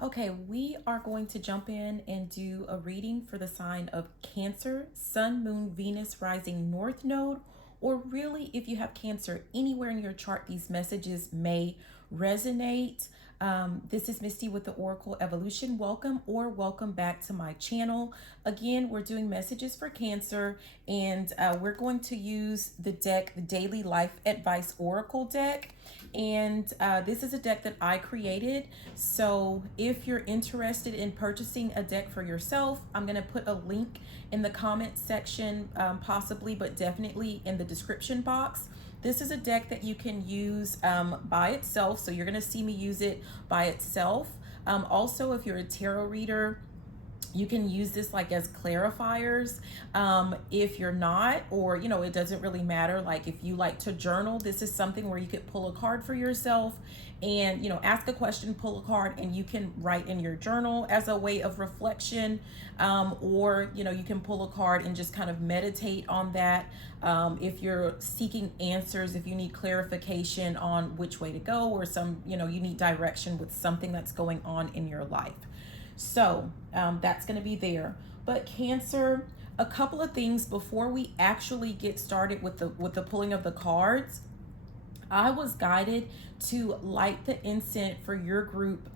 Okay, we are going to jump in and do a reading for the sign of Cancer, Sun, Moon, Venus, rising North Node, or really if you have Cancer anywhere in your chart, these messages may resonate. This is Misty with the Oracle Evolution. Welcome or welcome back to my channel. Again, we're doing messages for Cancer, and we're going to use the deck, the Daily Life Advice Oracle deck. And this is a deck that I created. So if you're interested in purchasing a deck for yourself, I'm going to put a link in the comment section, possibly, but definitely in the description box. This is a deck that you can use by itself. So you're going to see me use it by itself. Also, if you're a tarot reader, you can use this like as clarifiers. If you're not, or it doesn't really matter, like if you like to journal, this is something where you could pull a card for yourself and ask a question, pull a card, and you can write in your journal as a way of reflection. Or you can pull a card and just kind of meditate on that. If you're seeking answers, if you need clarification on which way to go, or you need direction with something that's going on in your life. So that's going to be there. But Cancer, a couple of things before we actually get started with the pulling of the cards. I was guided to light the incense for your group,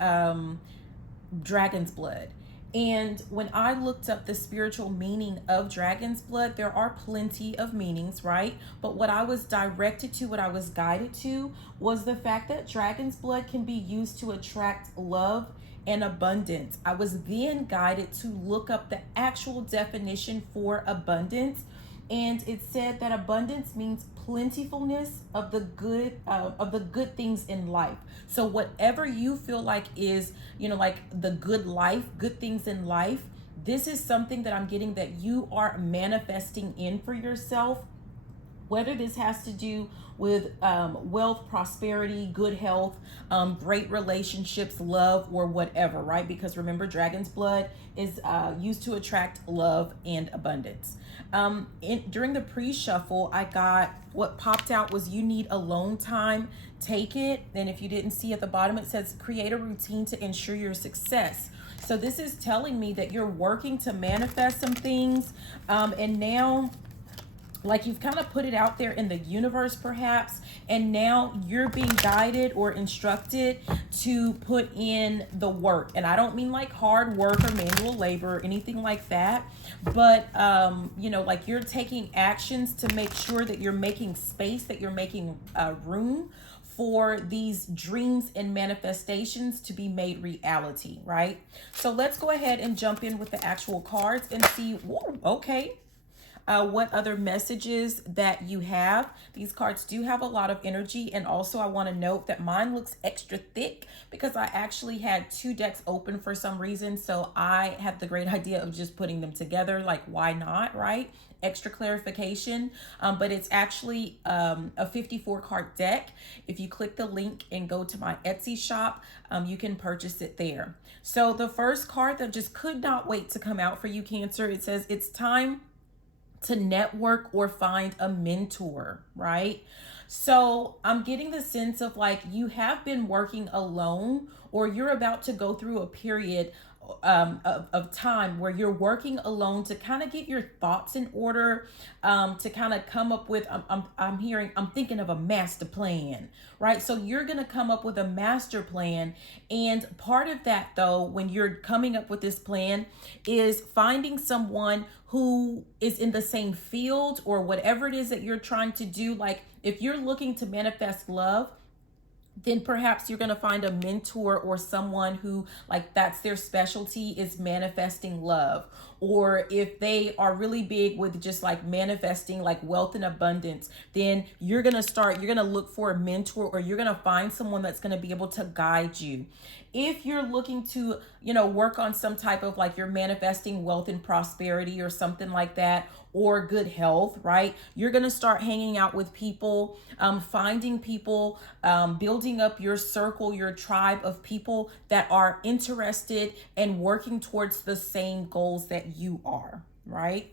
Dragon's Blood. And when I looked up the spiritual meaning of Dragon's Blood, there are plenty of meanings, right? But what I was directed to, what I was guided to, was the fact that Dragon's Blood can be used to attract love and abundance. I was then guided to look up the actual definition for abundance, and it said that abundance means plentifulness of the good things in life. So whatever you feel like is like the good life, good things in life, this is something that I'm getting that you are manifesting in for yourself. Whether this has to do with wealth, prosperity, good health, great relationships, love, or whatever, right? Because remember, Dragon's Blood is used to attract love and abundance. During the pre-shuffle, I got what popped out was you need alone time, take it. And if you didn't see at the bottom, it says create a routine to ensure your success. So this is telling me that you're working to manifest some things, and now, like, you've kind of put it out there in the universe perhaps, and now you're being guided or instructed to put in the work. And I don't mean like hard work or manual labor or anything like that, but like you're taking actions to make sure that you're making space, that you're making room for these dreams and manifestations to be made reality, right? So let's go ahead and jump in with the actual cards and see, whoa, okay, what other messages that you have. These cards do have a lot of energy, and also I want to note that mine looks extra thick because I actually had two decks open for some reason. So I had the great idea of just putting them together. Like, why not, right? Extra clarification. But it's actually a 54 card deck. If you click the link and go to my Etsy shop, you can purchase it there. So the first card that just could not wait to come out for you, Cancer, it says it's time to network or find a mentor, right? So I'm getting the sense of like you have been working alone, or you're about to go through a period of time where you're working alone to kind of get your thoughts in order, to kind of come up with, I'm thinking of a master plan, right? So you're going to come up with a master plan. And part of that, though, when you're coming up with this plan, is finding someone who is in the same field or whatever it is that you're trying to do. Like, if you're looking to manifest love, then perhaps you're going to find a mentor or someone who, like, that's their specialty, is manifesting love. Or if they are really big with just like manifesting like wealth and abundance, then you're going to look for a mentor, or you're going to find someone that's going to be able to guide you. If you're looking to, work on some type of like you're manifesting wealth and prosperity or something like that, or good health, right? You're going to start hanging out with people, finding people, building up your circle, your tribe of people that are interested and working towards the same goals that you are, right?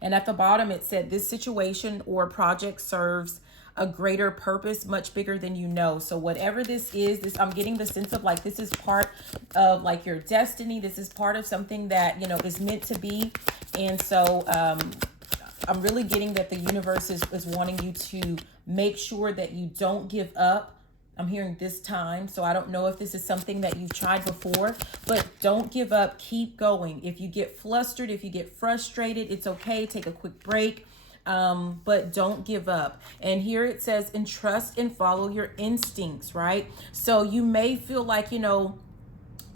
And at the bottom, it said this situation or project serves a greater purpose, much bigger than you know. So whatever this is, this, I'm getting the sense of like, this is part of like your destiny. This is part of something that, you know, is meant to be. And so, I'm really getting that the universe is wanting you to make sure that you don't give up. I'm hearing this time. So I don't know if this is something that you've tried before, but don't give up. Keep going. If you get flustered, if you get frustrated, it's okay. Take a quick break. But don't give up. And here it says, entrust and follow your instincts, right? So you may feel like, you know,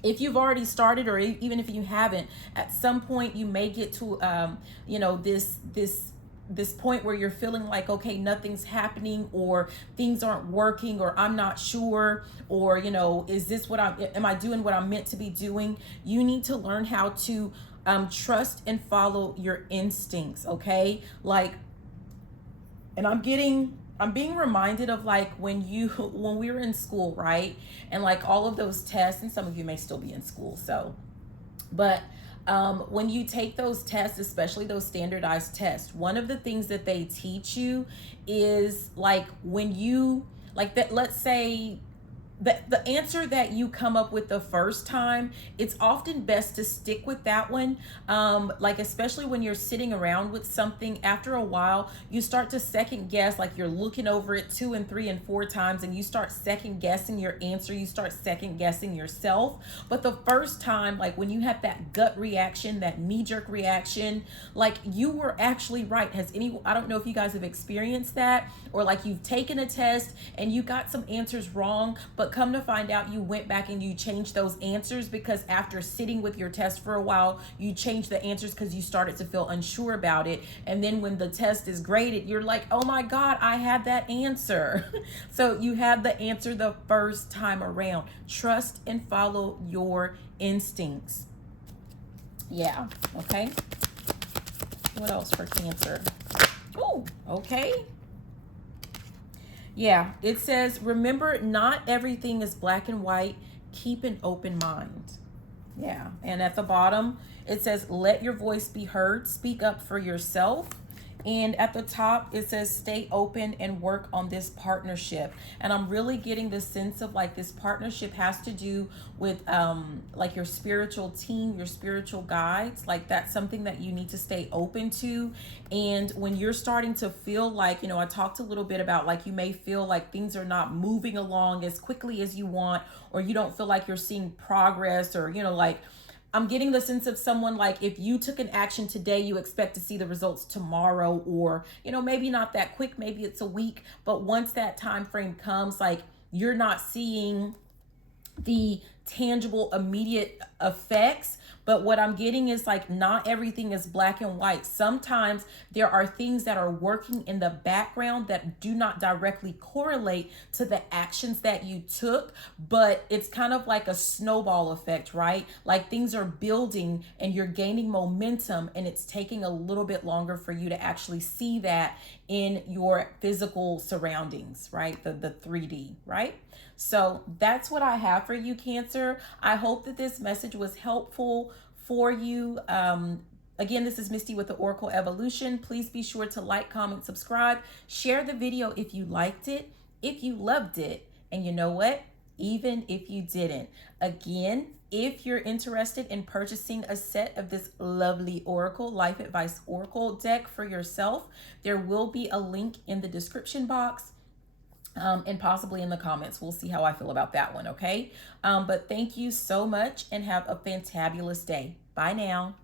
if you've already started, or even if you haven't, at some point you may get to, you know, this point where you're feeling like, okay, nothing's happening, or things aren't working, or I'm not sure, or, you know, is this what am I doing what I'm meant to be doing? You need to learn how to trust and follow your instincts. Okay. Like, and I'm being reminded of like when we were in school, right? And like all of those tests, and some of you may still be in school. So, but when you take those tests, especially those standardized tests, one of the things that they teach you is like when you like that, let's say the answer that you come up with the first time, it's often best to stick with that one. Like, especially when you're sitting around with something, after a while, you start to second guess, like you're looking over it 2 and 3 and 4 times, and you start second guessing your answer. You start second guessing yourself. But the first time, like when you have that gut reaction, that knee-jerk reaction, like you were actually right. I don't know if you guys have experienced that, or like you've taken a test and you got some answers wrong, but come to find out you went back and you changed those answers because after sitting with your test for a while, you changed the answers because you started to feel unsure about it. And then when the test is graded, you're like, oh my God, I had that answer. So you had the answer the first time around. Trust and follow your instincts. Yeah. Okay. What else for Cancer? Oh, okay. Yeah, it says, remember, not everything is black and white. Keep an open mind. Yeah, and at the bottom, it says, let your voice be heard. Speak up for yourself. And at the top, it says, stay open and work on this partnership. And I'm really getting the sense of like this partnership has to do with like your spiritual team, your spiritual guides. Like that's something that you need to stay open to. And when you're starting to feel like, you know, I talked a little bit about like you may feel like things are not moving along as quickly as you want, or you don't feel like you're seeing progress, or, you know, like, I'm getting the sense of someone like if you took an action today, you expect to see the results tomorrow, or, you know, maybe not that quick, maybe it's a week, but once that time frame comes, like you're not seeing the tangible immediate effects. But what I'm getting is like not everything is black and white. Sometimes there are things that are working in the background that do not directly correlate to the actions that you took, but it's kind of like a snowball effect, right? Like things are building and you're gaining momentum, and it's taking a little bit longer for you to actually see that in your physical surroundings, right? The 3D, right? So that's what I have for you, Cancer. I hope that this message was helpful for you. Again, this is Misty with the Oracle Evolution. Please be sure to like, comment, subscribe, share the video if you liked it, if you loved it, and you know what? Even if you didn't. Again, if you're interested in purchasing a set of this lovely Oracle Life Advice Oracle deck for yourself, there will be a link in the description box. And possibly in the comments. We'll see how I feel about that one, okay? But thank you so much and have a fantabulous day. Bye now.